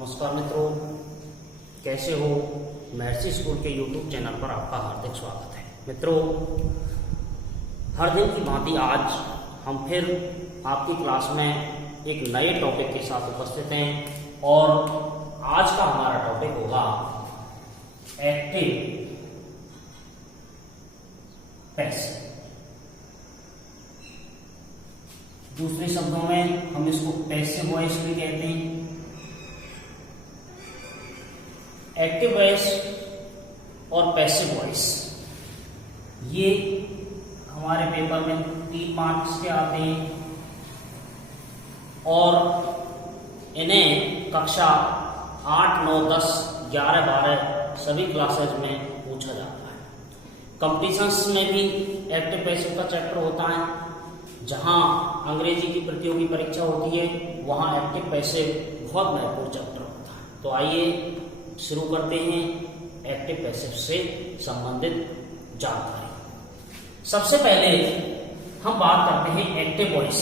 नमस्कार मित्रों, कैसे हो। महर्षि स्कूल के YouTube चैनल पर आपका हार्दिक स्वागत है। मित्रों, हर दिन की भांति आज हम फिर आपकी क्लास में एक नए टॉपिक के साथ उपस्थित हैं और आज का हमारा टॉपिक होगा एक्टिव पैसिव। दूसरे शब्दों में हम इसको पैसिव वॉइस भी कहते हैं। एक्टिव वॉइस और पैसिव वॉइस ये हमारे पेपर में 3 मार्क्स के आते हैं और इन्हें कक्षा 8, 9, 10, 11, 12 सभी क्लासेज में पूछा जाता है। कॉम्पिटिशन्स में भी एक्टिव पैसिव का चैप्टर होता है। जहां अंग्रेजी की प्रतियोगी परीक्षा होती है वहां एक्टिव पैसिव बहुत महत्वपूर्ण चैप्टर होता है। तो आइए शुरू करते हैं एक्टिव पैसिव से संबंधित जानकारी। सबसे पहले हम बात करते हैं एक्टिव वॉइस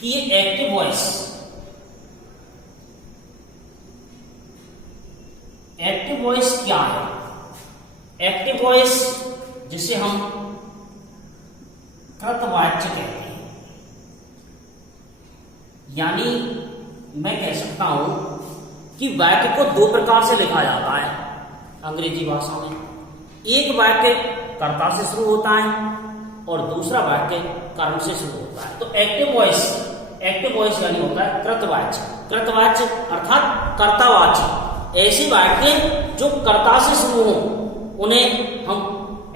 कि ये एक्टिव वॉइस क्या है। एक्टिव वॉइस जिसे हम कृतवाच्य कहते हैं, यानी मैं कह सकता हूं कि वाक्य को 2 प्रकार से लिखा जाता है अंग्रेजी भाषा में। एक वाक्य कर्ता से शुरू होता है और दूसरा वाक्य कर्म से शुरू होता है। तो एक्टिव वॉइस यानी होता है कृतवाच्य अर्थात कर्तावाची। ऐसे वाक्य जो कर्ता से शुरू हो उन्हें हम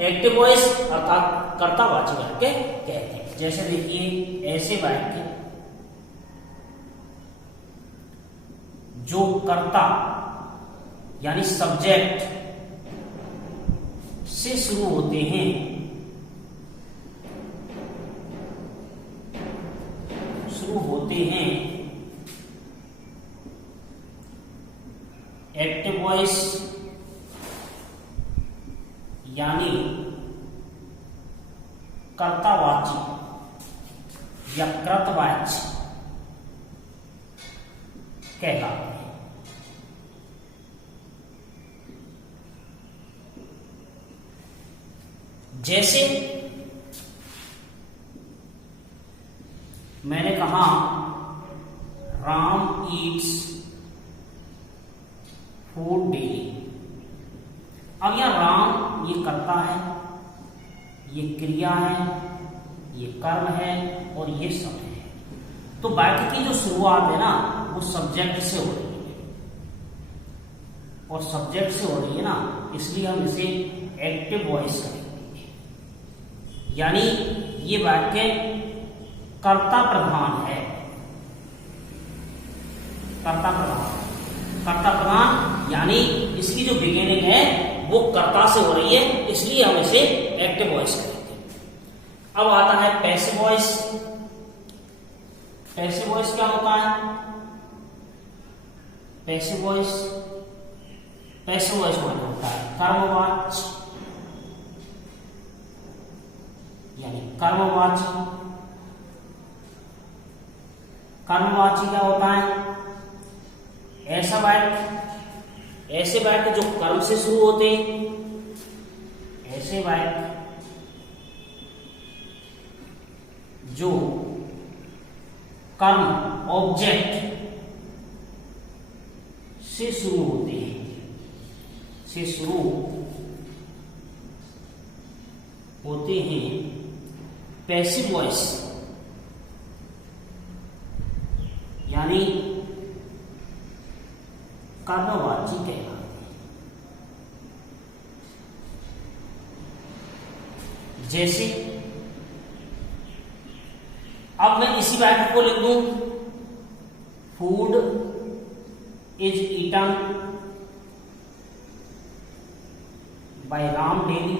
एक्टिव वॉइस अर्थात कर्तावाची वाक्य कहते हैं। जैसे देखिए, ऐसे वाक्य जो कर्ता यानी सब्जेक्ट से शुरू होते हैं एक्टिव वॉइस यानी कर्तावाची या कृतवाच्य कहलाते हैं। जैसे मैंने कहा राम ईट्स फूड डेली। अब यह राम ये कर्ता है, ये क्रिया है, ये कर्म है और ये समय है। तो वाक्य की जो शुरुआत है ना वो सब्जेक्ट से हो रही है और सब्जेक्ट से हो रही है ना, इसलिए हम इसे एक्टिव वॉइस करेंगे। यानी ये वाक्य कर्ता प्रधान है। कर्ता प्रधान यानी इसकी जो बिगिनिंग है वो कर्ता से हो रही है, इसलिए हम इसे एक्टिव वॉइस करेंगे। अब आता है पैसिव वॉइस। पैसिव वॉइस क्या होता है? पैसिव वॉइस माने होता है कर्मवाच्य यानी कर्मवाची क्या होता है? ऐसे वाक्य जो कर्म से शुरू होते हैं, ऐसे वाक्य जो कर्म ऑब्जेक्ट से शुरू होते हैं, पैसिव वॉइस यानी कर्मवाची कहलाते हैं। जैसे अब मैं इसी वाक्य को लिख दूं, food is eaten by Ram daily.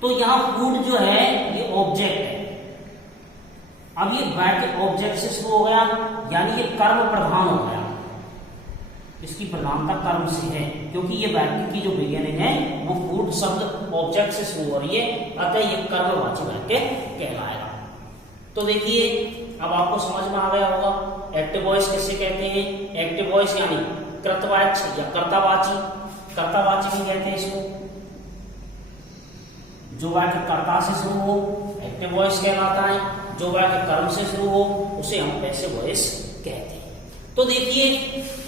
तो यहां फूड जो है ये ऑब्जेक्ट है। अब ये वाक्य ऑब्जेक्ट से शुरू हो गया यानी ये कर्म प्रधान हो गया। इसकी प्रधानता कर्म से है क्योंकि ये वाक्य की जो बिगिनिंग है वो फूड शब्द ऑब्जेक्ट से शुरू हो रही है, अतः ये कर्मवाची वाक्य कहलाएगा। तो देखिए अब आपको समझ में आ गया होगा एक्टिव वॉइस किसे कहते हैं। एक्टिव वॉइस यानी कृतवाच्य या कर्तावाची, कर्तावाची भी कहते हैं इसको। जो वाक्य कर्ता से शुरू हो एक्टिव वॉइस कहलाता है, जो वाक्य कर्म से शुरू हो उसे हम पैसिव वॉइस कहते हैं। तो देखिए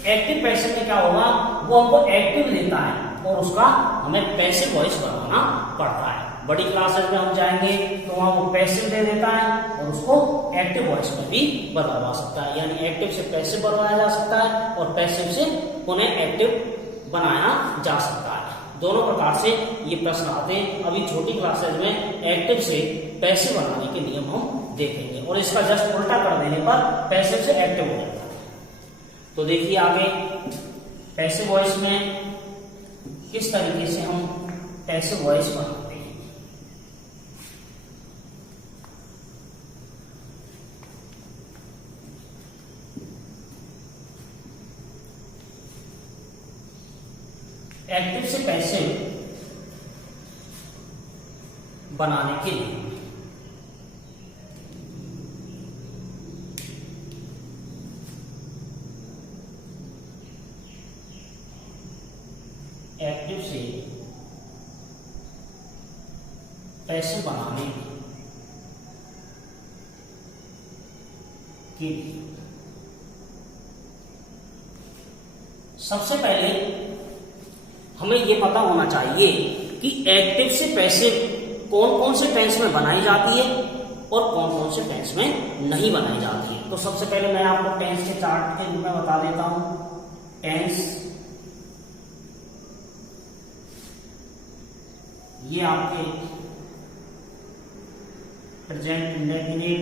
एक्टिव पैसिव में क्या होगा, वो हमको एक्टिव देता है और उसका हमें पैसिव वॉइस बनाना पड़ता है। बड़ी क्लासेस में हम जाएंगे तो वहां वो पैसिव दे देता है और उसको एक्टिव वॉइस में भी बदलवा सकता है, यानी एक्टिव से पैसिव बनवाया जा सकता है और पैसिव से उन्हें एक्टिव बनाया जा सकता है। दोनों प्रकार से ये प्रश्न आते हैं। अभी छोटी क्लासेस में एक्टिव से पैसिव बनाने के नियम हम देखेंगे और इसका जस्ट उल्टा कर देने पर पैसिव से एक्टिव हो जाता है। तो देखिए आगे पैसिव वॉइस में किस तरीके से हम पैसिव वॉइस बनाते हैं। एक्टिव से पैसिव बनाने के लिए एक्टिव से पैसिव बनाने के लिए सबसे पहले हमें यह पता होना चाहिए कि एक्टिव से पैसिव कौन कौन से टेंस में बनाई जाती है और कौन कौन से टेंस में नहीं बनाई जाती है। तो सबसे पहले मैं आपको टेंस के चार्ट के रूप में बता देता हूं। टेंस ये आपके present indefinite,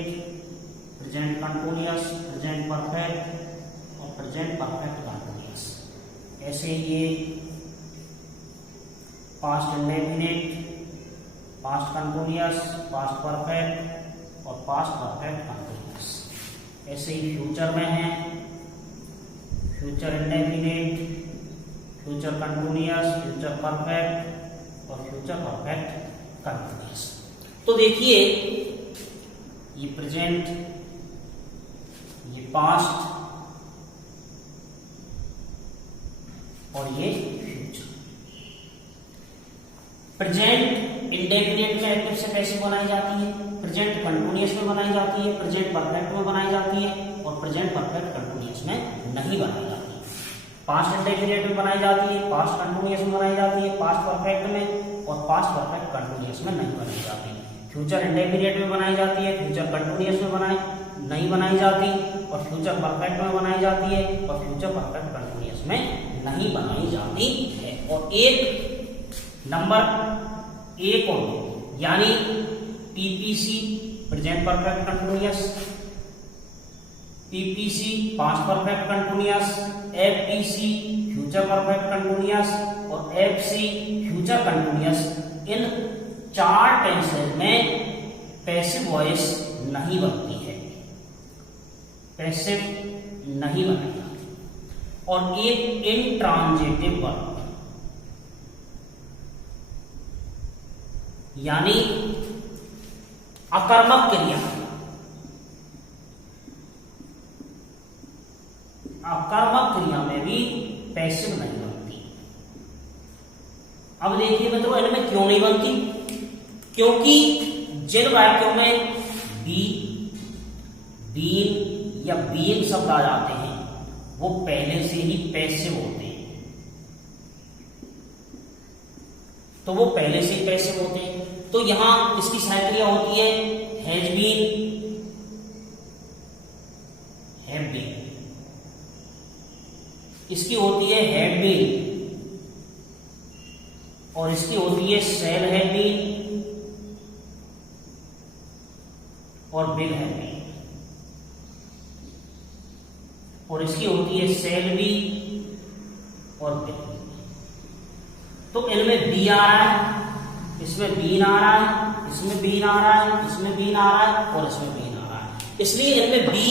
present continuous, present perfect और प्रेजेंट परफेक्ट कंटिन्यूअस। ऐसे ये past indefinite, past continuous, past perfect और पास्ट परफेक्ट कंटिन्यूअस। ऐसे ही फ्यूचर में है future indefinite, future continuous, future perfect और फ्यूचर परफेक्ट कंटिन्यूअस। तो देखिए ये प्रेजेंट, ये पास्ट और ये फ्यूचर। प्रेजेंट इंडेफिनिट में एक्टिव से पैसिव बनाई जाती है, प्रेजेंट कंटिन्यूअस में बनाई जाती है, प्रेजेंट परफेक्ट में बनाई जाती है और प्रेजेंट परफेक्ट कंटिन्यूअस में नहीं बनाई जाती है। पास्ट इंडेफिनिट में बनाई जाती है, पास्ट कंटिन्यूअस में बनाई जाती है, पास्ट परफेक्ट में और पास्ट परफेक्ट कंटिन्यूअस में नहीं बनाई जाती। फ्यूचर इंडेफिनिट में बनाई जाती है, फ्यूचर कंटिन्यूअस में नहीं बनाई जाती और फ्यूचर परफेक्ट में बनाई जाती है और फ्यूचर परफेक्ट कंटिन्यूअस में नहीं बनाई जाती है। और एक नंबर एक और यानी PPC present perfect continuous, PPC past perfect continuous, FPC future perfect continuous और एफसी फ्यूचर कंटिन्यूअस। इन चार टेंसेस में पैसिव वॉइस नहीं बनती है, पैसिव नहीं बनाई जाती। और एक इंट्रांजिटिव वर्ब यानी अकर्मक क्रिया, अकर्मक क्रिया में भी पैसिव नहीं बनती। अब देखिए मित्रों इनमें क्यों नहीं बनती, क्योंकि जिन वाक्यों में बी, बीन या बीइंग शब्द आ जाते हैं वो पहले से ही पैसिव होते हैं, तो वो पहले से ही पैसिव होते हैं। तो यहां इसकी सहायक्रिया होती है हैज बीन, हैव बीन, इसकी होती है हैड बीन और इसकी होती है शैल हैव बीन और विल हैव बीन और इसकी होती है शैल बी और विल। तो इनमें बी आ रहा है, इसमें बीन आ रहा है, इसमें बीन आ रहा है, इसमें बीन आ रहा है और इसमें बीन आ रहा है। इसलिए इनमें बी,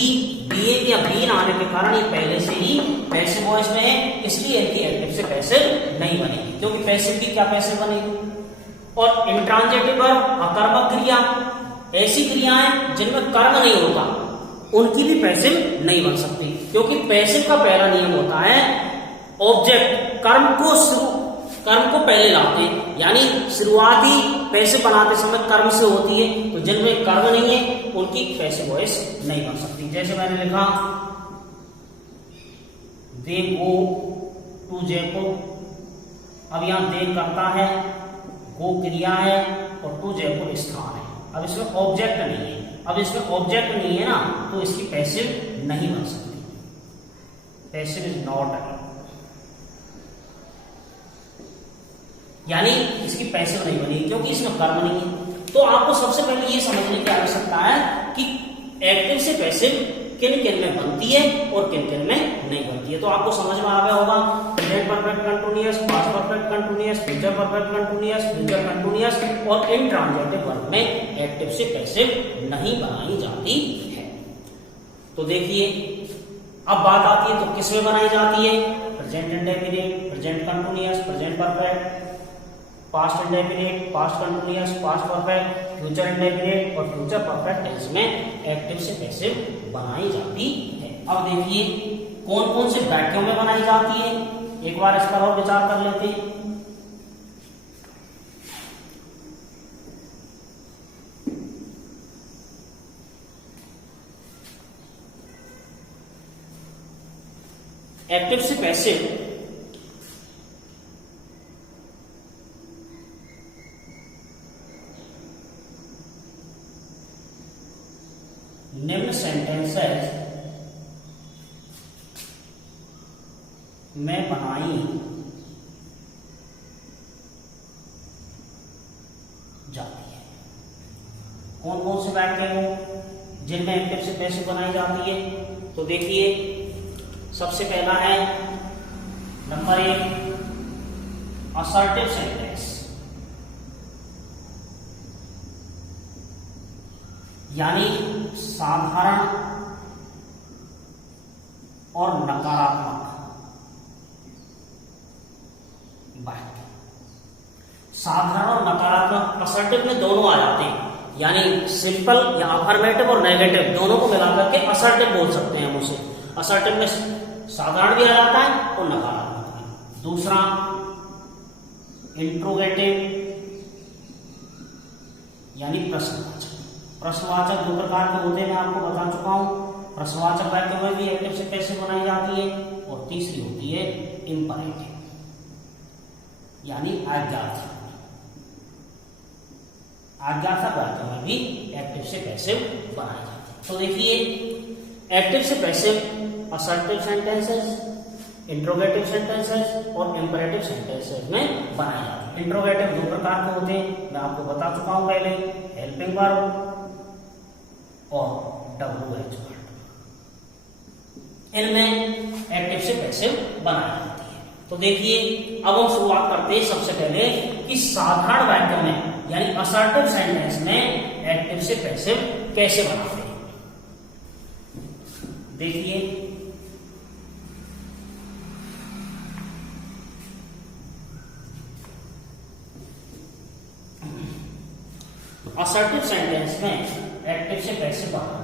बीइंग या बीन आने के कारण ये पहले से ही पैसिव वॉइस में है, इसलिए इनकी एक्टिव से पैसिव नहीं बनेगी, क्योंकि पैसिव की क्या पैसिव बनेगी। और इंट्रांजिटिव वर्ब अकर्मक क्रिया, ऐसी क्रियाएं जिनमें कर्म नहीं होता उनकी भी पैसिव नहीं बन सकती, क्योंकि पैसिव का पहला नियम होता है ऑब्जेक्ट कर्म को पहले लाते हैं, यानी शुरुआती पैसिव बनाते समय कर्म से होती है, तो जिनमें कर्म नहीं है उनकी पैसिव वॉइस नहीं बन सकती। जैसे मैंने लिखा दे गो टू जयपुर, अब यहां दे करता है, गो क्रिया है और टू जयपुर स्थान है। अब इसमें ऑब्जेक्ट नहीं है, अब इसमें ऑब्जेक्ट नहीं है ना, तो इसकी पैसिव नहीं बन सकती, पैसिव इज नॉट, यानी इसकी पैसिव नहीं बनी क्योंकि इसमें कर्म नहीं है। तो आपको सबसे पहले ये समझने की आवश्यकता है कि एक्टिव से पैसिव किन किन में बनती है और किन किन में नहीं बनती है। तो आपको समझ में आ गया होगा present perfect continuous, past perfect continuous, future perfect continuous, future continuous और इंट्रांजिटिव वर्ब में एक्टिव से पैसिव नहीं बनाई जाती है। तो देखिए अब बात आती है तो किस में बनाई जाती है, present indefinite, present continuous, present perfect, past indefinite, past continuous, past perfect, future indefinite और फ्यूचर परफेक्ट टेंस में एक्टिव से पैसिव बनाई जाती है। अब देखिए कौन कौन से वाक्यों में बनाई जाती है, एक बार इस पर और विचार कर लेते हैं। एक्टिव से पैसिव निम्न सेंटेंसेस में बनाई जाती है। कौन कौन से वाक्य हैं जिनमें एक्टिव से पैसिव बनाई जाती है, तो देखिए सबसे पहला है नंबर 1 असर्टिव सेंटेंस, यानी साधारण और नकारात्मक वाक्य। साधारण और नकारात्मक असर्टिव में दोनों आ जाते हैं, यानी सिंपल या अफर्मेटिव और नेगेटिव दोनों को मिलाकर के असर्टिव बोल सकते हैं हम उसे। असर्टिव में साधारण भी आ जाता है और नकारात्मक भी। दूसरा इंट्रोगेटिव यानी प्रश्नवाचक। प्रश्नवाचक दो प्रकार के होते हैं, मैं आपको बता चुका हूं। प्रश्नवाचक वाक्यों में भी एक्टिव से पैसिव बनाई जाती है और तीसरी होती है इंपरेटिव यानी आज्ञार्थक। आज्ञार्थक वाक्यों में भी एक्टिव से पैसिव बनाई जाती है। तो देखिए एक्टिव से passive assertive sentences, interrogative sentences और इंपरेटिव सेंटेंसेस में बनाई जाती है। इंट्रोगेटिव दो प्रकार के होते हैं, मैं आपको बता चुका हूं पहले, हेल्पिंग वर्ब और WH वर्ड। इनमें एक्टिव से पैसिव बनाई जाती है। तो देखिए अब हम शुरुआत करते हैं सबसे पहले कि साधारण वाक्यों में यानी असर्टिव सेंटेंस में एक्टिव से पैसिव कैसे बनाते हैं। देखिए असर्टिव सेंटेंस में एक्टिव से पैसिव बनाना।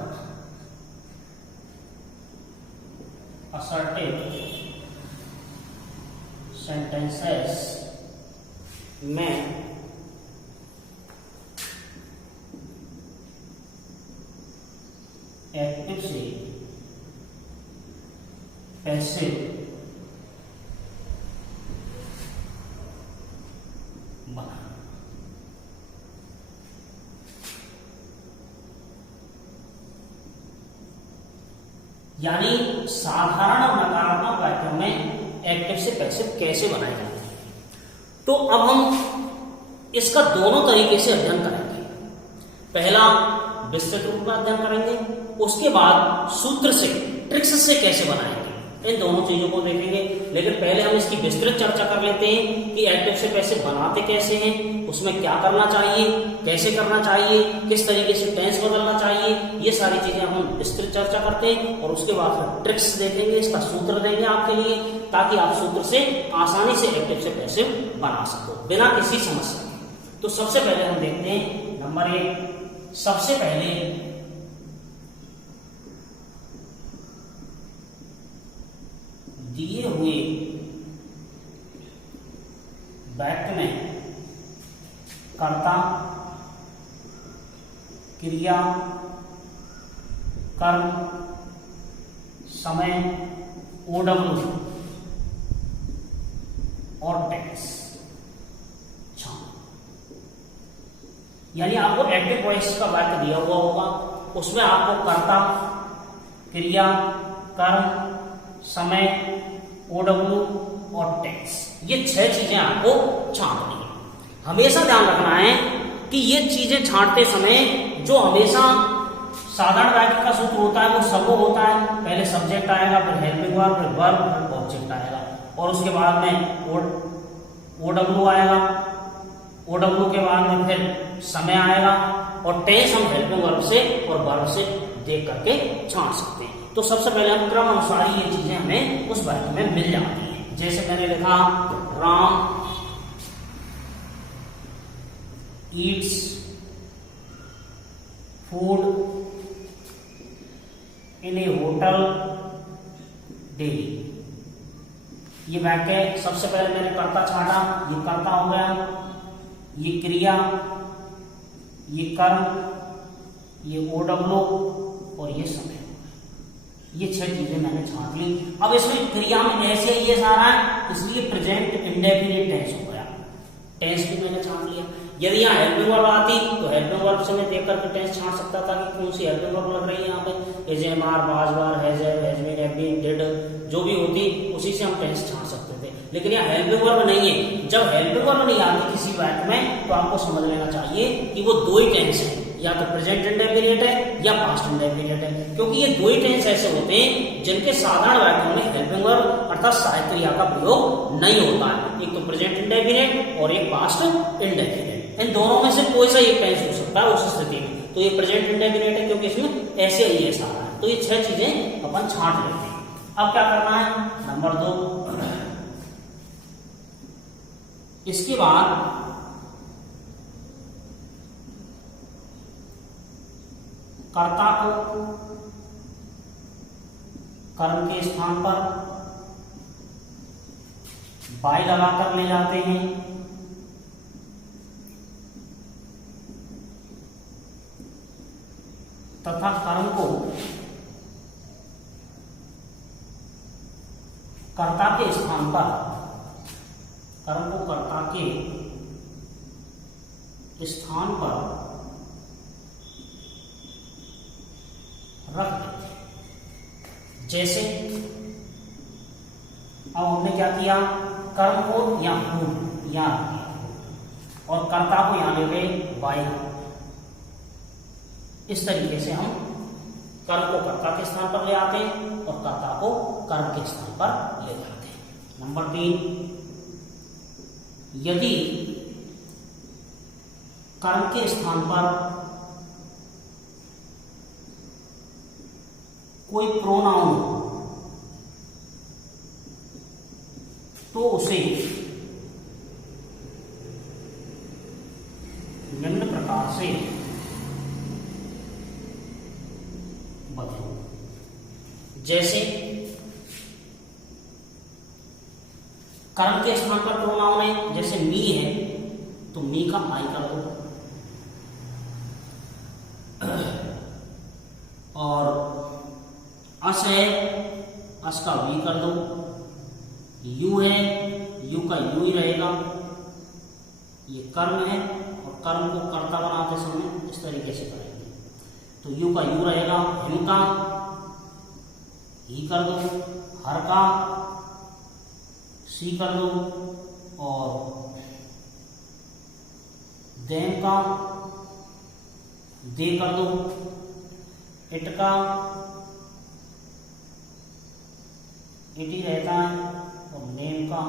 असर्टिव सेंटेंसेस में एक्टिव से पैसिव बनाना। यानी साधारण और नकारात्मक वाक्यों में एक्टिव से पैसिव कैसे बनाए जाते हैं। तो अब हम इसका दोनों तरीके से अध्ययन करेंगे। पहला विस्तृत रूप में अध्ययन करेंगे, उसके बाद सूत्र से, ट्रिक्स से कैसे बनाएंगे, इन दोनों चीजों को देखेंगे। लेकिन पहले हम इसकी विस्तृत चर्चा कर लेते हैं कि एक्टिव से पैसिव बनाते कैसे हैं, उसमें क्या करना चाहिए, कैसे करना चाहिए, किस तरीके से टेंस बदलना चाहिए, ये सारी चीजें हम विस्तृत चर्चा करते हैं। और उसके बाद फिर ट्रिक्स देखेंगे, इसका सूत्र देंगे आपके लिए, ताकि आप सूत्र से आसानी से एक्टिव से पैसिव बना सको बिना किसी समस्या के। तो सबसे पहले हम देखते हैं नंबर 1 सबसे पहले दिए हुए वाक्य में कर्ता, क्रिया, कर्म, समय, OW और टेंस यानी आपको एक्टिव वॉइस का वाक्य दिया हुआ होगा, उसमें आपको कर्ता, क्रिया, कर्म, समय, OW और टेंस ये 6 चीजें आपको छांटनी है। हमेशा ध्यान रखना है कि ये चीजें छांटते समय जो हमेशा साधारण वाक्य का सूत्र होता है वो सबको होता है, पहले सब्जेक्ट आएगा, फिर हेल्पिंग वर्ब, फिर वर्ब, फिर ऑब्जेक्ट आएगा और उसके बाद में OW आएगा, OW के बाद में फिर समय आएगा और टेंस हम हेल्पिंग वर्ब से और वर्ब से देख करके छांट सकते हैं। तो सबसे पहले हम क्रम अनुसार ये चीजें हमें उस वाक्य में मिल जाती हैं। जैसे मैंने लिखा Ram Yeats food in a hotel daily. ये वाक्य सबसे पहले मैंने कर्ता छाटा, ये कर्ता हो गया, ये क्रिया, ये कर्म, ये OW और ये समय। ये 6 चीजें मैंने छांट ली। अब इसमें क्रिया में ऐसे ये सारा है, इसलिए प्रेजेंट इंडेफिनिट टेंस हो गया, टेंस भी मैंने छांट लिया। यदि यहाँ हेल्पिंग वर्ब आती तो हेल्पिंग वर्ब से मैं देख करके टेंस छांट सकता था कि कौन सी हेल्पिंग वर्ब लग रही है यहाँ पे, as am are, was were, has been, have been, did, जो भी होती उसी से हम टेंस छांट सकते थे। लेकिन यहाँ हेल्पिंग वर्ब नहीं है। जब हेल्पिंग वर्ब नहीं आती किसी वाक्य में तो आपको समझ लेना चाहिए कि वो 2 ही टेंस है, या तो प्रेजेंट इंडेफिनिट है या पास्ट इंडेफिनिट है, क्योंकि ये 2 ही टेंस ऐसे होते हैं जिनके साधारण वाक्यों में हेल्पिंग वर्ब अर्थात सहायक क्रिया का प्रयोग नहीं होता है। एक तो प्रेजेंट इंडेफिनिट और एक पास्ट इंडेफिनिट, इन दोनों में से कोई सा एक टेंस हो सकता है उस स्थिति में। तो ये प्रेजेंट इंडेफिनिट है क्योंकि इसमें ऐसे ही है सारा। तो ये 6 चीजें अपन छांट लेते हैं। अब क्या करना है, नंबर 2, इसके बाद कर्ता को कर्म के स्थान पर बाय लगाकर ले जाते हैं, तथा कर्म को कर्ता के स्थान पर, कर्म को कर्ता के स्थान पर रख देते हैं। जैसे अब हमने क्या किया, कर्म को यहां रख दिया और कर्ता को यहां ले गए बाय। इस तरीके से हम कर्म को कर्ता के स्थान पर ले आते हैं और कर्ता को कर्म के स्थान पर ले जाते हैं। नंबर 3, यदि कर्म के स्थान पर कोई प्रोनाउन तो उसे निम्न प्रकार से बदलो। जैसे कर्म के स्थान पर प्रोनाउन है, जैसे मी है तो मी का आई कर दो, और अस है अस का वी कर दो, यू है यू का यू ही रहेगा। ये कर्म है और कर्म को कर्ता बनाते समय इस तरीके से करेंगे, तो यू का यू रहेगा, हिम का ही कर दो, हर का सी कर दो, और देम का दे कर दो, इट का इट ही रहता है, और नेम का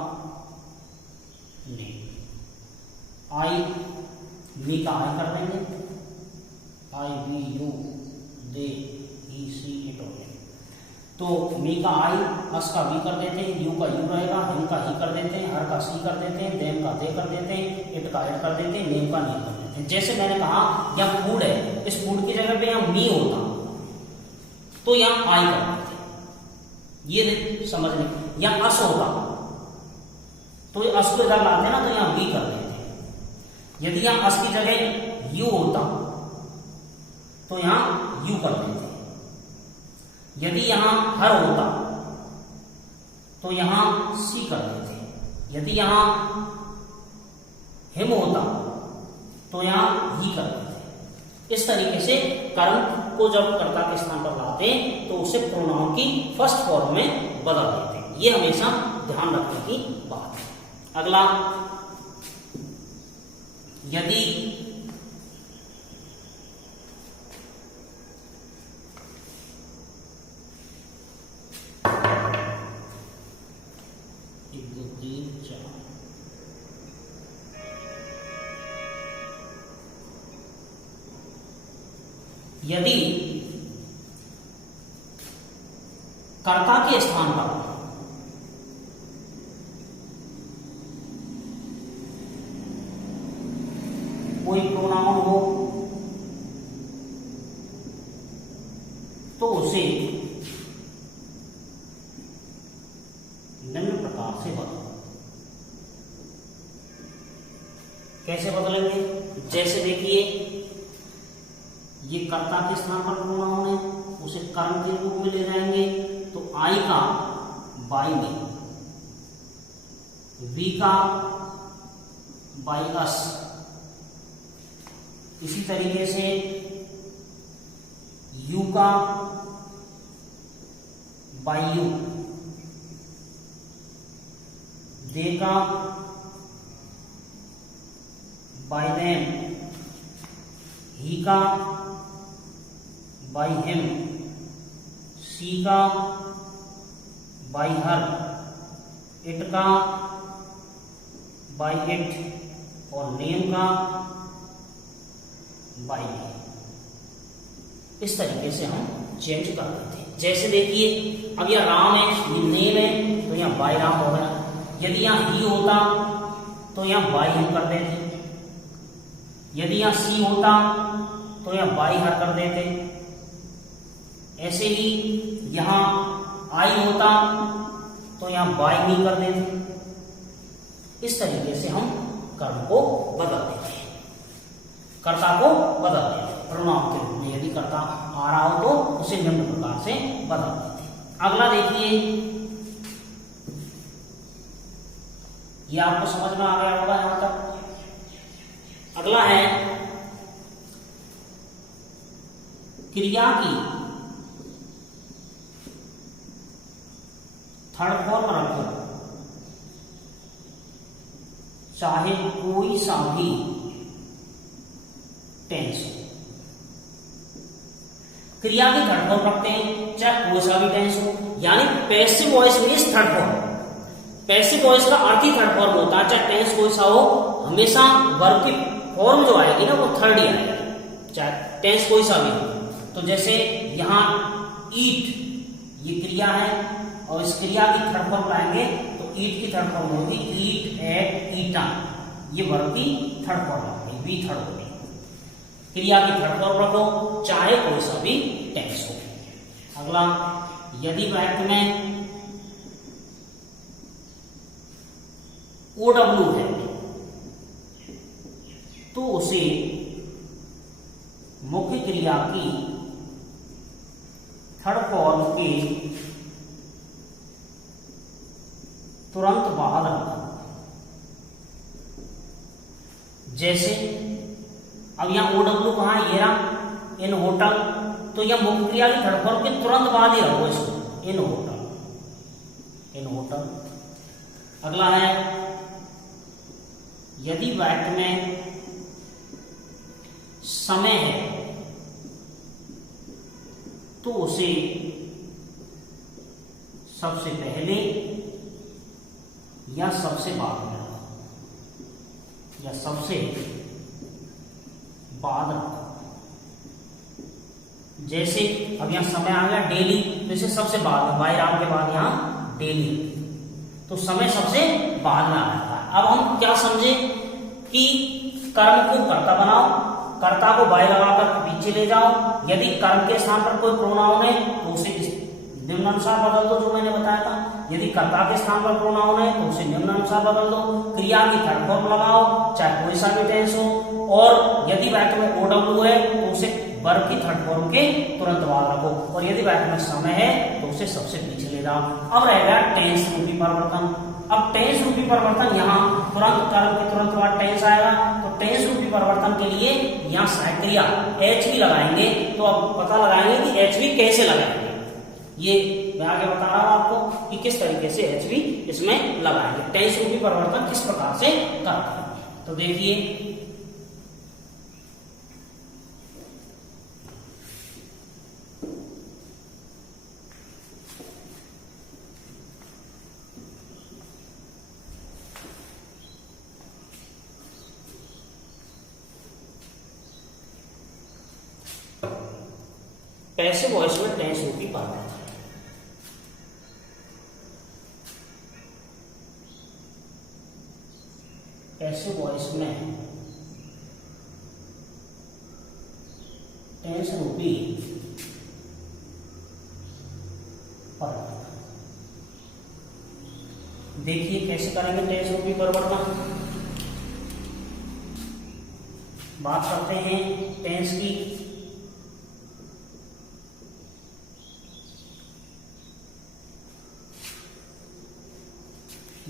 नेम। आई मी का आई कर देंगे, I we you they he she it हो गया। तो मी का आई, अस का वी कर देते हैं, यू का यू रहेगा, हिम का ही कर देते हैं, हर का सी कर देते हैं, देम का दे कर देते हैं, इट का इट कर देते हैं, नेम का नेम कर देते हैं। जैसे मैंने कहा या फूड है इस फूड की जगह पे यहाँ मी होता तो यहाँ आई कर देते, ये समझने। यहाँ अस होता तो अस को इधर लाते ना तो यहाँ वी कर देते। यदि यहाँ अस की जगह यू होता तो यहाँ यू कर देते। यदि यहाँ हर होता तो यहाँ सी कर देते। यदि यहाँ हिम होता तो यहाँ ही कर देते। इस तरीके से कर्म को जब कर्ता के स्थान पर लाते तो उसे प्रोनाउन की फर्स्ट फॉर्म में बदल देते। ये हमेशा ध्यान रखने की बात है। अगला, यदि यदि कर्ता के स्थान पर कोई प्रोनाउन हो तो उसे निम्न प्रकार से बदलो। कैसे बदलेंगे? जैसे देखिए, ये कर्ता के स्थान पर प्रोनाउन है, उसे कर्म के रूप में ले जाएंगे तो आई का बाई में, वी का बाई अस, इसी तरीके से यू का बाई यू, दे का बाई देम, ही का बाई हिम, सी का बाई हर, इट का बाई इट और नेम का बाई नेम। इस तरीके से हम चेंज कर देते हैं। जैसे देखिए, अब यह राम है, ये नेम है तो यहाँ बाई राम हो गया। यदि यहाँ ही होता तो यहाँ बाई हिम कर देते। यदि यहाँ सी होता तो यहाँ बाई हर कर देते। ऐसे ही यहां आई होता तो यहां बाई मी कर देते। इस तरीके से हम कर्म को बदल देते हैं, कर्ता को बदल देते हैं प्रोनाउन के रूप में। यदि कर्ता आ रहा हो तो उसे निम्न प्रकार से बदल देते हैं। अगला देखिए, ये आपको समझ में आ गया होगा यहां तक। अगला है क्रिया की थर्ड फॉर्म रखो, चाहे कोई सा भी टेंस हो। क्रिया की थर्ड फॉर्म रखते हैं चाहे कोई सा भी टेंस हो, यानी passive voice means third form. Passive voice का अर्थ ही थर्ड फॉर्म होता है, चाहे टेंस कोई सा हो, हमेशा वर्ब की फॉर्म जो आएगी ना वो थर्ड ही आएगी, चाहे टेंस कोई सा भी हो। तो जैसे यहां ईट ये क्रिया है और इस क्रिया की थर्ड फॉर्म लाएंगे तो ईट की थर्ड फॉर्म होगी ईट, एट, ईटा। ये वर्ब की थर्ड फॉर्म होगी, बी थर्ड होगी। क्रिया की थर्ड फॉर्म रखो चाहे कोई सा भी टेंस हो। अगला, यदि वाक्य में OW है तो उसे मुख्य क्रिया की थर्ड फॉर्म के तुरंत बाद रखना। जैसे अब यहां OW कहां है, ये रहा इन होटल, तो यह मुख्य क्रिया की थर्ड फॉर्म के तुरंत बाद ही रखो इसको, इन होटल, इन होटल। अगला है, यदि वाक्य में समय है तो उसे सबसे पहले या सबसे बाद में रखो, या सबसे बाद रखो। जैसे अब यहां समय आ गया डेली, तो इसे सबसे बाद में, बाई राम के बाद यहां डेली, तो समय सबसे बाद में आ जाता है। अब हम क्या समझे कि कर्म को कर्ता बनाओ, कर्ता को बाय लगाकर पीछे ले जाओ। यदि कर्म के स्थान पर कोई प्रोनाउन है तो उसे निम्नानुसार बदल दो, जो मैंने बताया था। यदि कर्ता के स्थान पर प्रोनाउन है तो उसे निम्नानुसार बदल दो। क्रिया की थर्ड फॉर्म लगाओ, चाहे कोई सा भी टेंस हो। और यदि वाक्य में OW है तो उसे वर्ब की थर्ड फॉर्म के तुरंत बाद रखो, और यदि वाक्य में समय है तो उसे सबसे पीछे ले जाओ। अब रहेगा टेंस रूपी परिवर्तन। अब टेंस रूपी परिवर्तन यहाँ तुरंत कर्म के तुरंत बाद टेंस आएगा, तो टेंस रूपी परिवर्तन के लिए यहाँ सहायक क्रिया HV लगाएंगे। तो अब पता लगाएंगे कि HV कैसे लगाएंगे, ये मैं आगे बता रहा हूं आपको कि किस तरीके से HV इसमें लगाएंगे, टेंस रूपी परिवर्तन किस प्रकार से करते हैं। तो देखिए, पैसिव वॉइस में टेंस रूपी परिवर्तन। पैसिव वॉइस में टेंस रूपी परिवर्तन। देखिए कैसे करेंगे टेंस रूपी परिवर्तन। बात करते हैं टेंस की।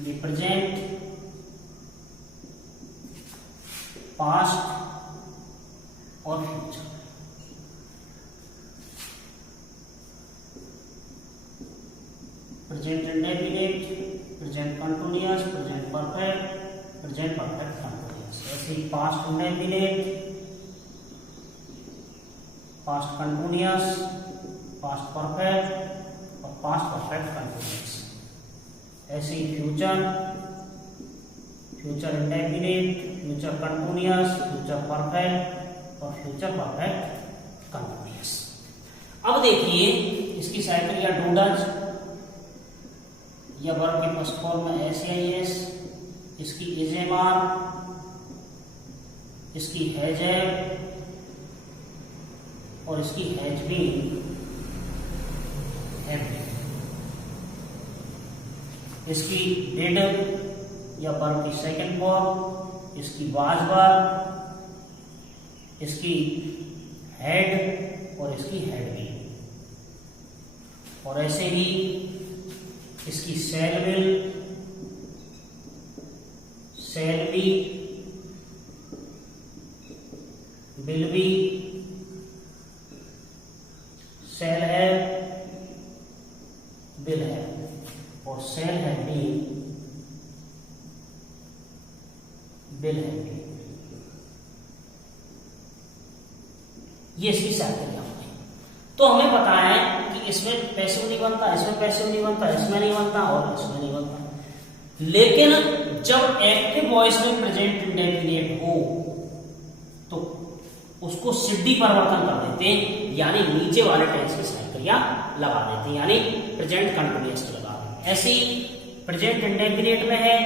रिप्रेजेंट पास्ट और future. Present indefinite, present continuous, present perfect, present perfect continuous. ऐसे ही past indefinite, past continuous, past perfect और पास्ट परफेक्ट कंटिन्यूअस। ऐसे ही future, future indefinite, future continuous, future perfect और फ्यूचर परफेक्ट कंटिन्यूअस। अब देखिए इसकी साइकिल या डूडज या वर्ब के फर्स्ट फॉर्म में SAIS, इसकी इजेमार, इसकी हैजेब और इसकी हैजबीन, इसकी डिड या वर्ब की सेकंड फॉर्म, इसकी वाजवर, इसकी हेड और इसकी हेडबी। और ऐसे ही इसकी सेलविल, सेलबी, बिलबी, सेल है, बिल है और सेल है बी, बिल है बी। ये इसकी साइकिल होगी। तो हमें पता है कि इसमें पैसिव नहीं बनता, इसमें पैसिव नहीं बनता, इसमें नहीं बनता और इसमें नहीं बनता। लेकिन जब एक्टिव वॉइस में प्रेजेंट इंडेफिनिट हो तो उसको सिद्धि परिवर्तन कर देते हैं, यानी नीचे वाले टेंस की साइकिल या लगा देते हैं, यानी प्रेजेंट कंटिन्यूअस लगा देते हैं। ऐसी प्रेजेंट इंडेफिनिट में है,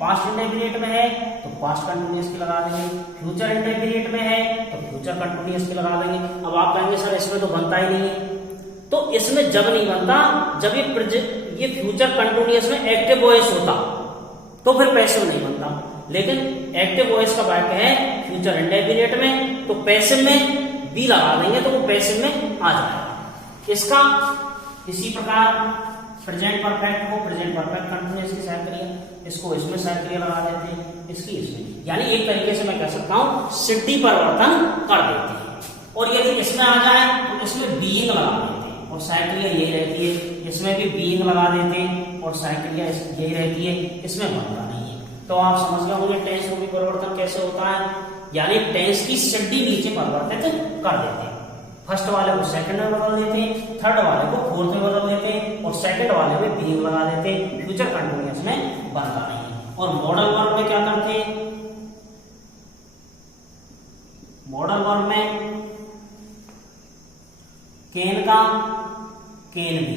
पास्ट इंडेफिनिट में है तो पास्ट कंटिन्यूअस की लगा देंगे, फ्यूचर इंडेफिनिट में है तो फ्यूचर कंटिन्यूअस की लगा देंगे। अब आप कहेंगे सर इसमें तो बनता ही नहीं है, तो इसमें जब नहीं बनता जब ये फ्यूचर कंटिन्यूअस में एक्टिव वॉइस होता तो फिर पैसिव नहीं बनता। लेकिन एक्टिव वॉइस का वाक्य है फ्यूचर इंडेफिनिट में तो पैसिव में बी लगा देंगे तो वो पैसिव में आ जाएगा। इसका इसी प्रकार प्रेजेंट परफेक्ट को प्रेजेंट परफेक्ट कंटिन्यूअस की साइकिल, इसको इसमें साइकिल लगा देते हैं, इसकी इसमें, यानी एक तरीके से मैं कह सकता हूं सिद्धि परिवर्तन कर देते हैं। और यदि इसमें आ जाए तो इसमें बीइंग लगा देते हैं और साइकिल यही रहती है, इसमें भी बीइंग लगा देते हैं और साइकिल यही रहती है, इसमें बनता नहीं है। तो आप समझ गए होंगे टेंस में परिवर्तन कैसे होता है, यानी टेंस की सिद्धि नीचे परिवर्तित कर देते हैं। फर्स्ट वाले को सेकंड में बदल देते हैं, थर्ड वाले को फोर्थ में बदल देते हैं और सेकंड वाले में बीइंग लगा देते हैं, फ्यूचर कंटिन्यूअस में बनता नहीं है। और मॉडल वर्ब में क्या करते हैं, मॉडल वर्ब में कैन का कैन बी,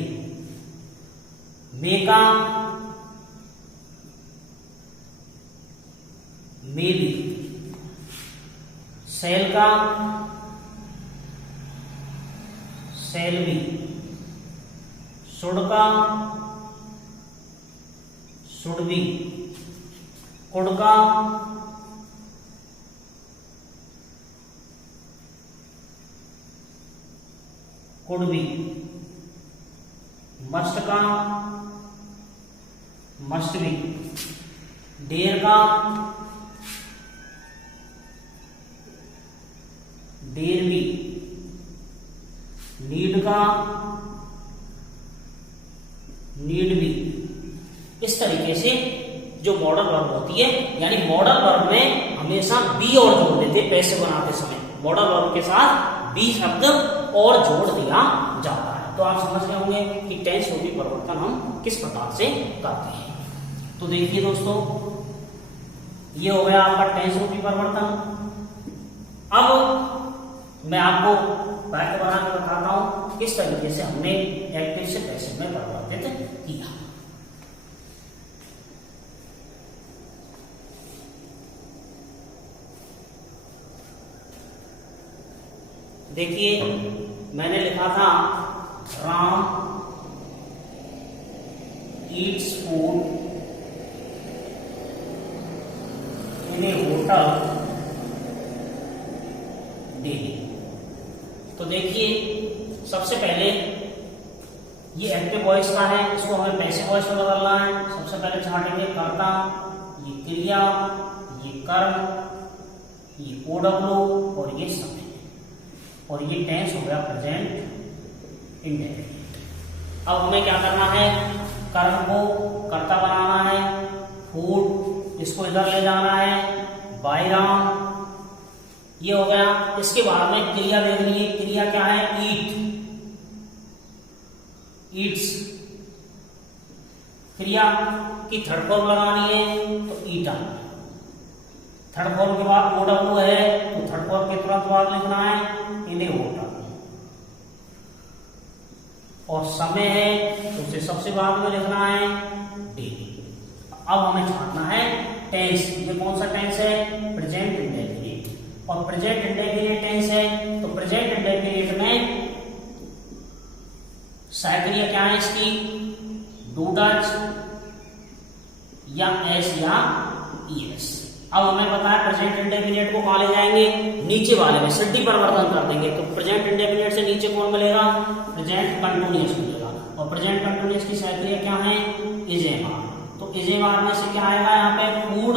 मे का मे बी, सेल का सेल बी, शुड का शुड बी, कुड का कुड बी, मस्ट का मस्ट बी, डेयर का डेयर बी, नीड का नीड बी। इस तरीके से जो मॉडल वर्ब होती है, यानी मॉडल वर्ब में हमेशा बी और जोड़ देते हैं पैसे बनाते समय, मॉडल वर्ब के साथ बी शब्द और जोड़ दिया जाता है। तो आप समझ गए होंगे कि टेंस रूपी परिवर्तन हम किस प्रकार से करते हैं। तो देखिए दोस्तों, ये हो गया आपका टेंस रूपी परिवर्तन। अब मैं आपको वाक्य बना के बताता हूं किस तरीके से हमने एक्टिव से पैसिव में परिवर्तित किया। देखिए, मैंने लिखा था Ram Yeats food in a hotel daily. तो देखिए, सबसे पहले ये एक्टिव वॉइस का है, इसको हमें पैसिव वॉइस में बदलना है। सबसे पहले छाटेंगे कर्ता, ये क्रिया, ये कर्म, ये ओडब्ल्यू और ये समय, और ये टेंस हो गया प्रेजेंट इंडेफिनिट। अब हमें क्या करना है, कर्म को कर्ता बनाना है, फूड इसको इधर ले जाना है, बाय राम, ये हो गया। इसके बाद में क्रिया देखनी है, क्रिया क्या है, ईट, ईट्स। क्रिया की थर्ड फॉर्म लगानी है तो ईटा, थर्ड फॉर्म के बाद ओडब्ल्यू है तो थर्ड फॉर्म के तुरंत बाद लिखना है इन ए होटल, और समय है तो उसे सबसे बाद में लिखना है डेली। अब हमें छांटना है टेंस। ये कौन सा टेंस है, प्रेजेंट इंडेफिनिट, और प्रेजेंट इंडेफिनिट टेंस है तो प्रेजेंट इंडेफिनिट में साइक्रिया क्या है इसकी, डू डज या एस या ईएस। अब हमें पता है प्रेजेंट इंडेफिनिट को कहां ले जाएंगे, नीचे वाले में सिद्धि परिवर्तन कर देंगे। तो प्रेजेंट इंडेफिनिट से नीचे कौन मिलेगा, प्रेजेंट कंटिन्यूअस मिलेगा, और प्रेजेंट कंटिन्यूअस की साइक्रिया क्या है, इज एम आर। तो इज एम आर में से क्या आएगा, यहाँ पे फूड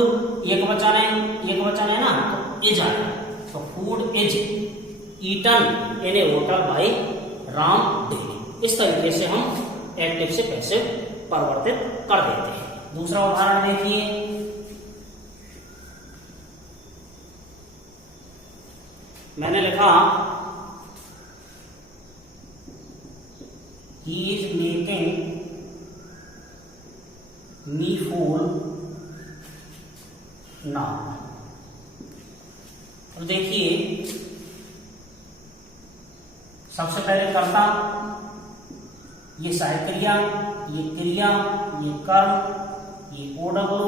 एक वचन है ना, तो इज आएगा। तो food is eaten in a hotel by Ram daily. इस तरीके से हम एक्टिव से पैसिव परिवर्तित कर देते हैं। दूसरा उदाहरण देखिए, मैंने लिखा he is making me fool now. अब देखिए, सबसे पहले कर्ता, ये साइक्रिया, ये क्रिया, ये कर्म, ये ओडब्ल्यू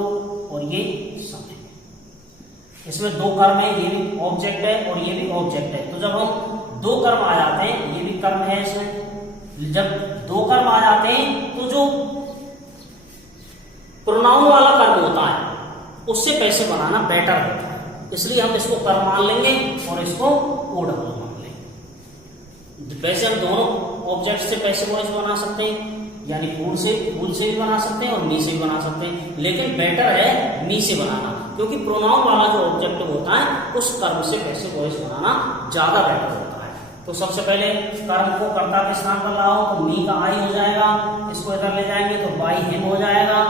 और ये समय। इसमें दो कर्म है, ये भी ऑब्जेक्ट है और ये भी ऑब्जेक्ट है। तो जब हम दो कर्म आ जाते हैं, ये भी कर्म है इसमें, जब दो कर्म आ जाते हैं तो जो प्रोनाउन वाला कर्म होता है उससे पैसे बनाना बेटर होता है, इसलिए हम इसको कर्म मान लेंगे और इसको ओडब्ल्यू मान लेंगे। वैसे हम दोनों ऑब्जेक्ट से पैसे वॉइस बना सकते हैं, यानी फूल से भी बना सकते हैं और मी से भी बना सकते हैं, लेकिन बेटर है मी से बनाना, क्योंकि प्रोनाउन वाला जो ऑब्जेक्ट होता है उस कर्म से पैसे वॉइस बनाना ज्यादा बेटर होता है। तो सबसे पहले कर्म को कर्ता के स्थान पर लाओ तो मी का आई हो जाएगा, इसको इधर ले जाएंगे तो बाई हिम हो जाएगा।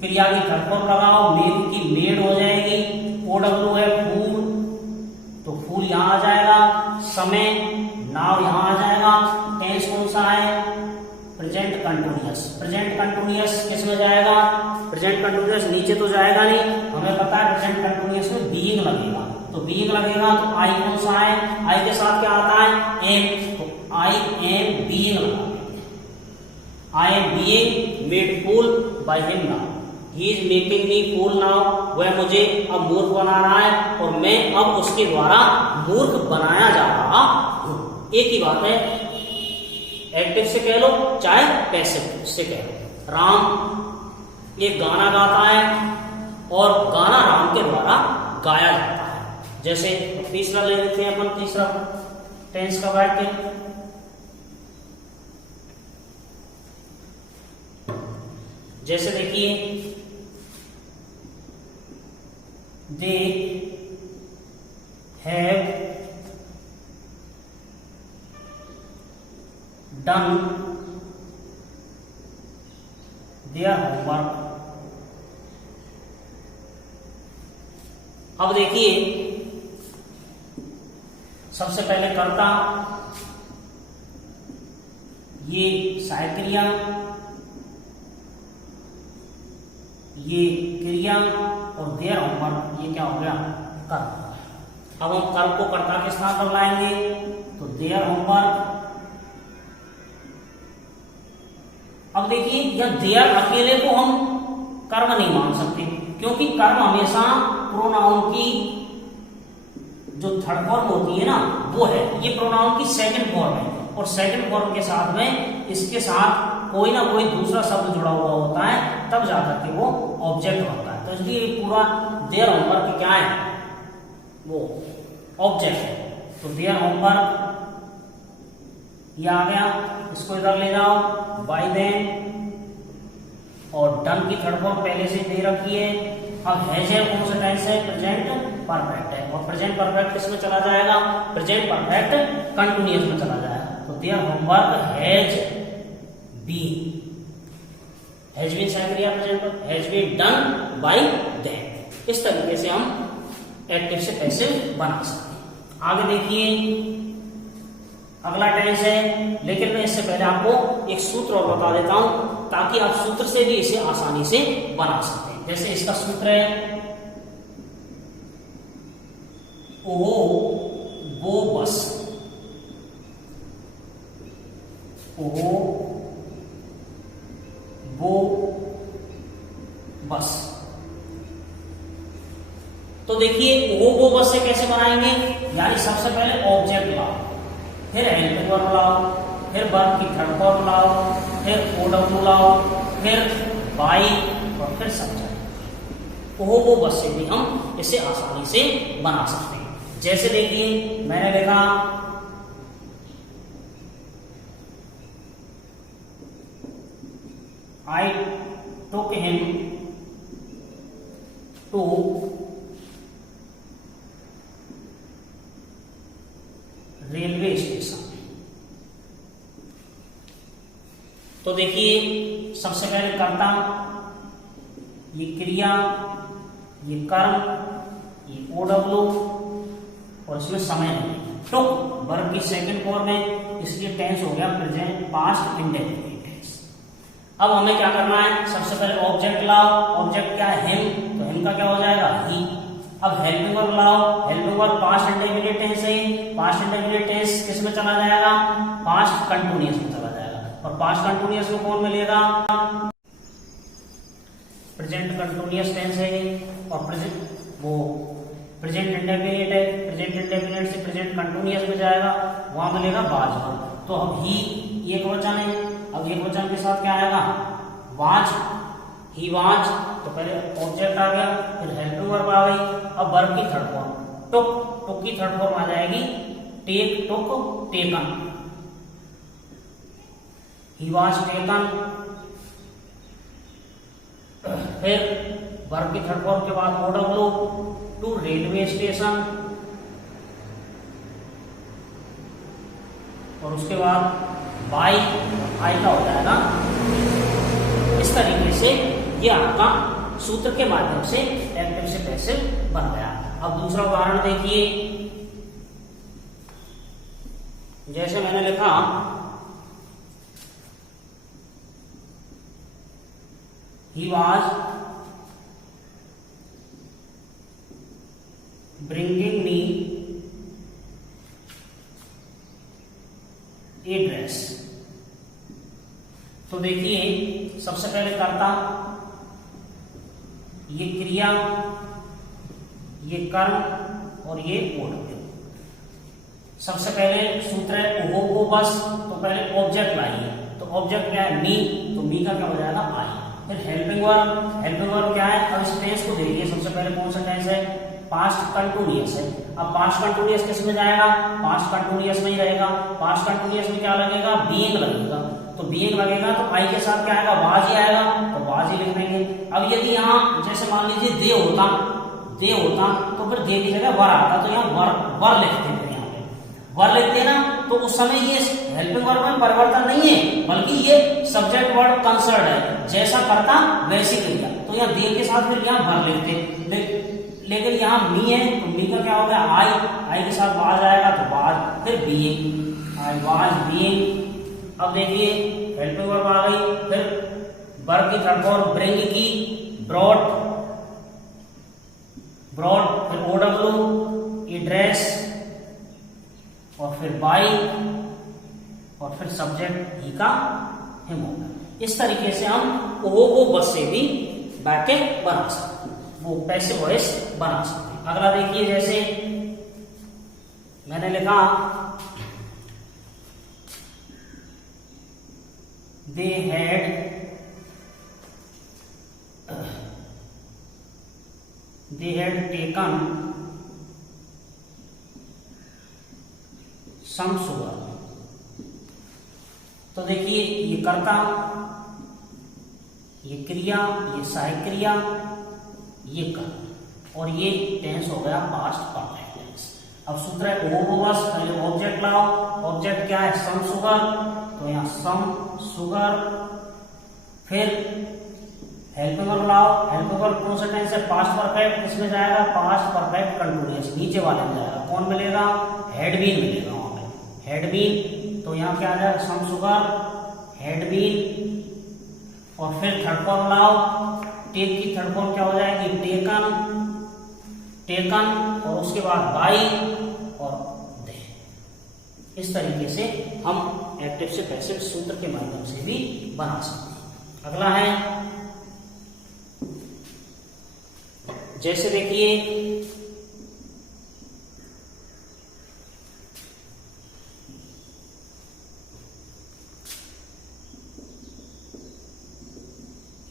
क्रिया की थर्ड फॉर्म लगाओ, मेड की मेड हो जाएगी, ओडब्ल्यू है फूल तो फूल यहां आ जाएगा, समय नाव यहां आ जाएगा। टेंस कौन सा है, प्रेजेंट कंटिन्यूअस। प्रेजेंट कंटिन्यूअस किस में जाएगा, प्रेजेंट कंटिन्यूअस नीचे तो जाएगा नहीं, हमें पता है प्रेजेंट कंटिन्यूअस में बीइंग लगेगा, तो बीइंग लगेगा तो आई कौन सा है, आई के साथ क्या आता है एम, तो आई एम बीइंग लगा, I am being made fool by him now. He is making me fool now, वह मुझे अब मूर्ख बना रहा है और मैं अब उसके द्वारा मूर्ख बनाया जा रहा हूं। एक ही बात है, एक्टिव से कह लो चाहे पैसिव से कह लो। राम एक गाना गाता है और गाना राम के द्वारा गाया जाता है। जैसे तीसरा ले लेते हैं अपन, तीसरा टेंस का वाक्य, जैसे देखिए they have done their homework. अब देखिए सबसे पहले कर्ता, ये सहायक क्रिया, ये क्रिया और देयर होमवर्क, ये क्या हो गया कर्म। अब हम कर्म को कर्ता के स्थान पर लाएंगे तो देयर होमवर्क। अब देखिए यह देयर अकेले को हम कर्म नहीं मान सकते, क्योंकि कर्म हमेशा प्रोनाउन की जो थर्ड फॉर्म होती है ना वो है, ये प्रोनाउन की सेकंड फॉर्म है और सेकंड फॉर्म के साथ में इसके साथ कोई ना कोई दूसरा शब्द जुड़ा हुआ होता है, तब जाकर के वो ऑब्जेक्ट बनता है। तो इसलिए पूरा देयर होमवर्क क्या है, वो ऑब्जेक्ट है। तो देयर होमवर्क ये आ गया, इसको इधर ले जाओ, बाय देम, और डन की थर्ड फॉर्म पहले से दे रखी है। अब हैज है कौन सा टेंस है, प्रेजेंट परफेक्ट है, और प्रेजेंट परफेक्ट किसमें चला जाएगा, प्रेजेंट परफेक्ट कंटिन्यूअस में चला जाएगा। तो their homework has been, has been सहायक क्रिया प्रेजेंट पर, has been done by them. इस तरीके से हम एक्टिव से पैसिव बना सकते हैं। आगे देखिए अगला टेंस है, लेकिन मैं इससे पहले आपको एक सूत्र और बता देता हूं ताकि आप सूत्र से भी इसे आसानी से बना सकते हैं। जैसे इसका सूत्र है ओ वो बस, ओ वो बस। तो देखिए वो बस से कैसे बनाएंगे, यानी सबसे पहले ऑब्जेक्ट लाओ, फिर हेल्पिंग वर्ब लाओ, फिर वर्ब की थर्ड फॉर्म लाओ, फिर OW लाओ, फिर बाय और फिर सब्जेक्ट। वो बस से भी हम इसे आसानी से बना सकते हैं। जैसे देखिए मैंने लिखा I took him to railway station. तो देखिए सबसे पहले कर्ता, ये क्रिया, ये कर्म, ये OW और इसमें समय है। टुक वर्ब की सेकंड फॉर्म है, इसलिए टेंस हो गया प्रेजेंट पास्ट इंडेफिनिट टेंस। अब हमें क्या करना है, सबसे पहले ऑब्जेक्ट लाओ, ऑब्जेक्ट क्या है हिम, तो हिम का क्या हो जाएगा ही। अब हेल्पिंग वर्ब लाओ, helping verb past indefinite tense है, पास्ट इंडेफिनिट टेंस किस में चला जाएगा, पास्ट कंटिन्यूअस में चला जाएगा। और पास्ट कंटिन्यूअस को कौन मिलेगा, प्रेजेंट कंटिन्यूअस टेंस है, और प्रेजेंट इंडेफिनिट है, प्रेजेंट इंडेफिनिट से प्रेजेंट कंटिन्यूअस में जाएगा, वहां मिलेगा वाज। तो अब ही एक वचन है, अब एक वचन के साथ क्या आएगा, वाज, ही वाज। तो पहले ऑब्जेक्ट आ गया, फिर हेल्पिंग वर्ब आ गई, अब वर्ब की थर्ड फॉर्म टुक, टुक की थर्ड फॉर्म आ जाएगी take, took, taken, he was taken. फिर वर्ब की थर्ड फॉर्म के बाद OW टू रेलवे स्टेशन, और उसके बाद बाय, आई का हो जाएगा। इस तरीके से ये आपका सूत्र के माध्यम से एक्टिव से पैसिव बन गया। अब दूसरा उदाहरण देखिए, जैसे मैंने लिखा he was bringing me a dress. तो देखिए सबसे पहले कर्ता ये क्रिया, ये कर्म और ये OW। सबसे पहले सूत्र है ओ को बस, तो पहले ऑब्जेक्ट लाइए, तो ऑब्जेक्ट क्या है मी, तो मी का क्या हो जाएगा आई। फिर हेल्पिंग वर्ब क्या है, अब इस टेंस को देखिए, सबसे पहले कौन सा टेंस है, पास्ट कंटिन्यूअस है। अब पास्ट कंटिन्यूअस किस में जाएगा, पास्ट कंटिन्यूअस में ही रहेगा। पास्ट कंटिन्यूअस में क्या लगेगा, बीइंग लगेगा, तो बीइंग लगेगा तो आई के साथ क्या आएगा, वाज ही आएगा, तो वाज ही लिख देंगे। अब यदि यहाँ जैसे मान लीजिए दे होता तो फिर दे की जगह वर आता, तो यहाँ वर लिखते हैं, यहाँ पे वर लिखते हैं ना, तो उस समय ये हेल्पिंग वर्ब में परिवर्तन नहीं है, बल्कि ये सब्जेक्ट वर्ड कंसर्न है, जैसा करता वैसी क्रिया, तो यहाँ दे के साथ फिर यहाँ वर लिखते। लेकिन यहाँ मी है, तो मी का क्या हो गया, आई के साथ वाज आएगा, तो वाज, फिर बीइंग, आई वाज बीइंग। अब देखिए हेल्पिंग वर्ब आ गई, फिर वर्ब की थर्ड फॉर्म ब्रिंग की, ब्रॉट, फिर OW, ये ड्रेस, और फिर बाई, और फिर सब्जेक्ट ही का हिम होगा। इस तरीके से हम ओ को बस से भी वाक्य बना सकते हैं, वो पैसिव वॉइस बना सकते हैं। अगला देखिए, जैसे मैंने लिखा दे had taken some sugar, तो देखिए ये कर्ता, ये क्रिया, ये सहायक क्रिया, ये कर्म, और ये टेंस हो गया पास्ट परफेक्ट टेंस। अब सूत्र है ओ को बस, पहले ऑब्जेक्ट लाओ, ऑब्जेक्ट क्या है, सम सुगर, तो यहाँ सम सुगर, फिर हेल्पिंग वर्ब लाओ, हेल्पिंग वर्ब कौन सा टेंस है, पास्ट परफेक्ट, किसमें जाएगा, पास्ट परफेक्ट कंटिन्यूअस, नीचे वाले में जाएगा, कौन मिलेगा, हैड बीन मिलेगा, वहां पे हैड बीन, तो यहाँ क्या आ जाएगा, सम सुगर, हैड बीन, और फिर थर्ड फॉर्म लाओ, टेक की थर्ड फॉर्म क्या हो जाएगी, टेकन, और उसके बाद बाई और दे। इस तरीके से हम एक्टिव से पैसिव सूत्र के माध्यम से भी बना सकते हैं। अगला है, जैसे देखिए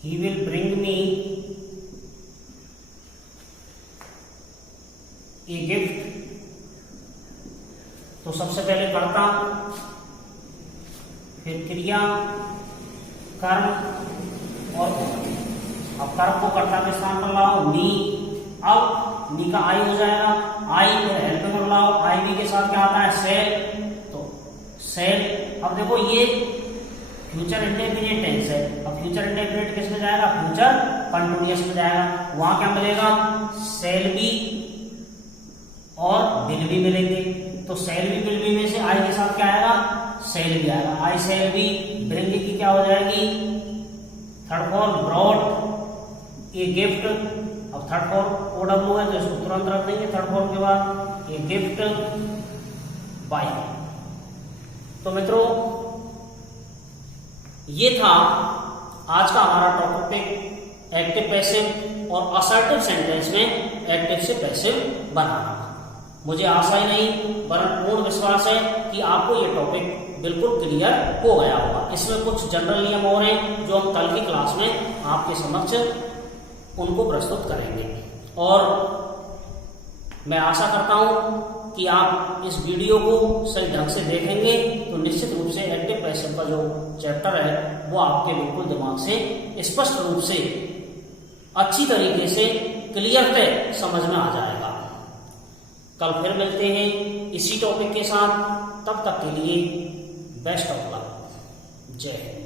he will bring me a gift, तो सबसे पहले कर्ता, फिर क्रिया, कर्म, और अब कर्म को कर्ता के स्थान पर लाओ, मी, अब मी का आई हो जाएगा, आई, फिर हेल्पिंग वर्ब लाओ, आई भी के साथ क्या आता है, सेल, तो सेल। अब देखो ये फ्यूचर इंडेफिनिट टेंस है, अब फ्यूचर इंडेफिनिट किस में जाएगा, फ्यूचर कंटिन्यूअस में जाएगा, वहां क्या मिलेगा, सेल बी और विल बी मिलेंगे, तो सेल बी विल बी में से आई के साथ क्या आएगा, सेल बी आएगा, आई सेल बी, ब्रिंग की क्या हो जाएगी, third form brought, a gift, अब थर्ड फॉर्म OW है तो इसको तुरंत रख देंगे थर्ड फॉर्म के बाद, ए गिफ्ट बाय। तो मित्रों ये था आज का हमारा टॉपिक, एक्टिव पैसिव और असर्टिव सेंटेंस में एक्टिव से पैसिव बनाना। मुझे आशा ही नहीं वरन पूर्ण विश्वास है कि आपको ये टॉपिक बिल्कुल क्लियर हो गया होगा। इसमें कुछ जनरल नियम और हैं जो हम कल की क्लास में आपके समक्ष उनको प्रस्तुत करेंगे, और मैं आशा करता हूं कि आप इस वीडियो को सही ढंग से देखेंगे तो निश्चित रूप से एक्टिव पैसिव का जो चैप्टर है वो आपके बिल्कुल दिमाग से स्पष्ट रूप से अच्छी तरीके से क्लियर पे समझ में आ जाएगा। कल फिर मिलते हैं इसी टॉपिक के साथ, तब तक के लिए बेस्ट ऑफ लक, जय हिंद।